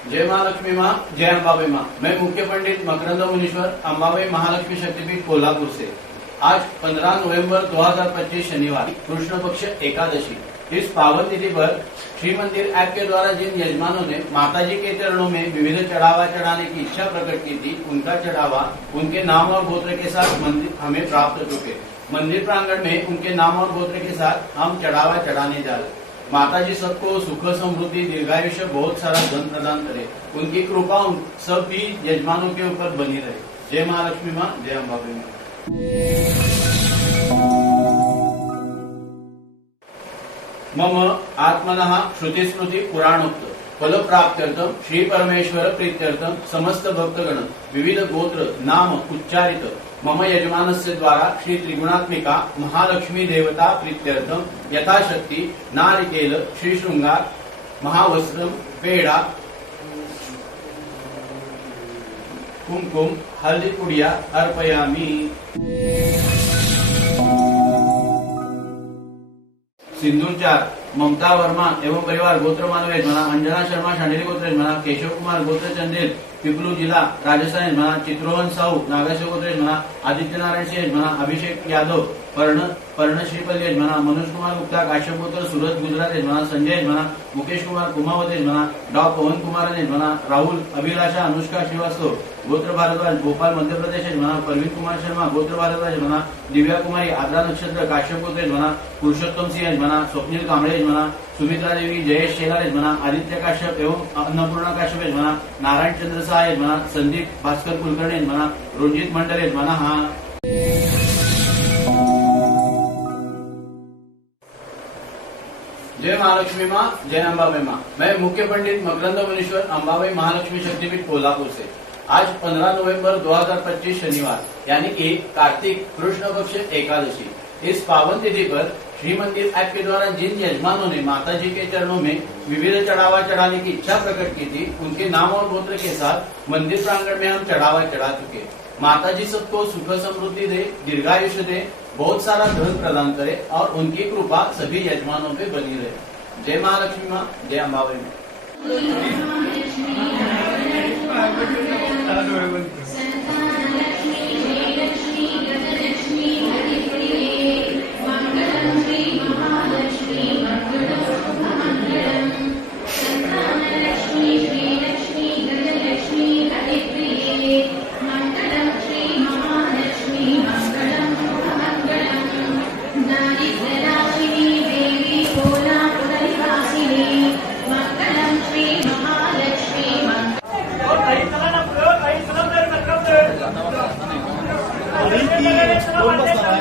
जय महालक्ष्मी माँ, जय अंबाबाई माँ। मैं मुख्य पंडित मकरंद मुनीश्वर, अंबाबाई महालक्ष्मी शक्तिपीठ कोल्हापुर से। आज 15 नवंबर 2025 शनिवार, कृष्ण पक्ष एकादशी। इस पावन तिथि पर श्री मंदिर ऐप के द्वारा जिन यजमानों ने माताजी के चरणों में विविध चढ़ावा चढ़ाने की इच्छा प्रकट की थी, उनका चढ़ावा उनके नाम और गोत्र के साथ मंदिर हमें प्राप्त हो चुके। मंदिर प्रांगण में उनके नाम और गोत्र के साथ हम चढ़ावा चढ़ाने जा रहे। माताजी सबको सुख समृद्धि दीर्घायुष्य बहुत सारा धन प्रदान करे, उनकी कृपा उन सभी यजमानों के ऊपर बनी रहे। जय महालक्ष्मी माँ, जय अंबाबाई माँ। मम आत्मनः श्रुतिस्मृति पुराणोक्त फलप्राप्त्यर्थम श्री परमेश्वर प्रीत्यर्थम समस्त भक्तगण विविध गोत्र नाम उच्चारित मम यजमानस्य द्वारा श्री त्रिगुणात्मिका महालक्ष्मी देवता प्रीत्यर्थम यथाशक्ति नारिकेल श्री श्रृंगार महावस्त्रम पेड़ा कुमकुम हल्दी पुड़िया अर्पयामि। सिंधुचार ममता वर्मा एवं परिवार गोत्र मानव यजमाना, अंजना शर्मा शांडिली गोत्र यजमाना, केशव कुमार गोत्र चंदेल पिपलू जिला राजस्थान यजमाना, चित्रोहन साहू नागाशिव गोत्र यजमाना, आदित्य नारायण सिंह यजमाना, अभिषेक यादव पर्ण श्रीपल यजमाना, मनोज कुमार गुप्ता काश्यप गोत्र सूरत गुजरात यजमाना, संजय यजमाना, मुकेश कुमार कुमावत यजमाना, डॉ पवन कुमार यजमाना, राहुल अभिलाषा अनुष्का श्रीवास्तव गोत्र भारद्वाज भोपाल मध्य प्रदेश यजमाना, परवीन कुमार शर्मा गोत्र भारद्वाज यजमाना, दिव्या कुमारी आद्रा नक्षत्र काश्यप गोत्र यजमाना, पुरुषोत्तम सिंह यजमाना, स्वप्निल कांबळे यजमाना, सुमित्रा देवी जयेश शेलार यजमाना, आदित्य काश्यप एवं अन्नपूर्णा काश्यप यजमाना, नारायण चंद्र साह यजमाना, संदीप भास्कर कुलकर्णी यजमाना, रणजित मंडल यजमाना। हाँ जय महालक्ष्मी माँ, जय अंबाबाई माँ। मैं मुख्य पंडित मकरंद मुनीश्वर, अंबाबाई महालक्ष्मी शक्तिपीठ कोल्हापुर से। आज 15 नवंबर 2025 शनिवार यानी कि कार्तिक कृष्ण पक्ष एकादशी। इस पावन तिथि पर श्री मंदिर ऐप के द्वारा जिन यजमानों ने माताजी के चरणों में विविध चढ़ावा चढ़ाने की इच्छा प्रकट की थी, उनके नाम और गोत्र के साथ मंदिर प्रांगण में हम चढ़ावा चढ़ा चुके। माताजी सबको सुख समृद्धि दे, दीर्घायुष्य दे, बहुत सारा धन प्रदान करे और उनकी कृपा सभी यजमानों पे बनी रहे। जय महालक्ष्मी माँ, जय अंबाबाई माँ। दोन बस